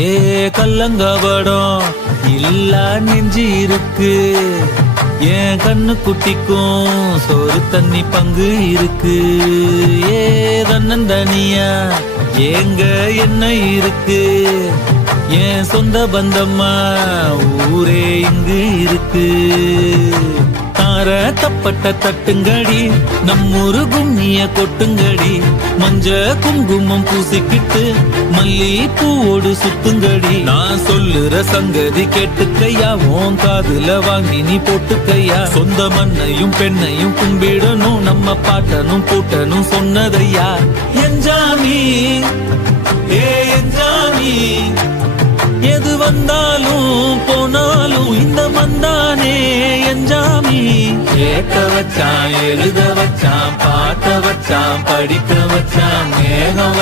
ஏ கல்லங்கபடம் இல்லா நெஞ்சு இருக்கு, என் கண்ணு குட்டிக்கும் சோறு தண்ணி பங்கு இருக்கு. ஏ தன்னந்தனியா ஏங்க என்ன இருக்கு, என் சொந்த பந்தம்மா ஊரே இங்கு இருக்கு. தார தப்பட்ட தட்டுங்கடி, நம்மூரு கும்மிய கொட்டுங்கடி, மஞ்ச குங்குமம் பூசிக்கிட்டு மல்லி பூவோடு சுத்துங்கடி. நான் சொல்லுற சங்கதி கேட்டுக்கையா, உன் காதுல வாங்கி நீ போட்டுக்கையா. சொந்த மண்ணையும் பெண்ணையும் கும்பிடணும், நம்ம பாட்டனும் பூட்டனும் சொன்னதையா. என்ஜாமி ஏ என்ஜாமி, எது வந்தாலும் போனாலும் இந்த மந்தானே என்ஜாமி. கேட்க வச்சான், எழுத வச்சான், பாட்ட வச்சான், படிக்க வச்சான், மேகம்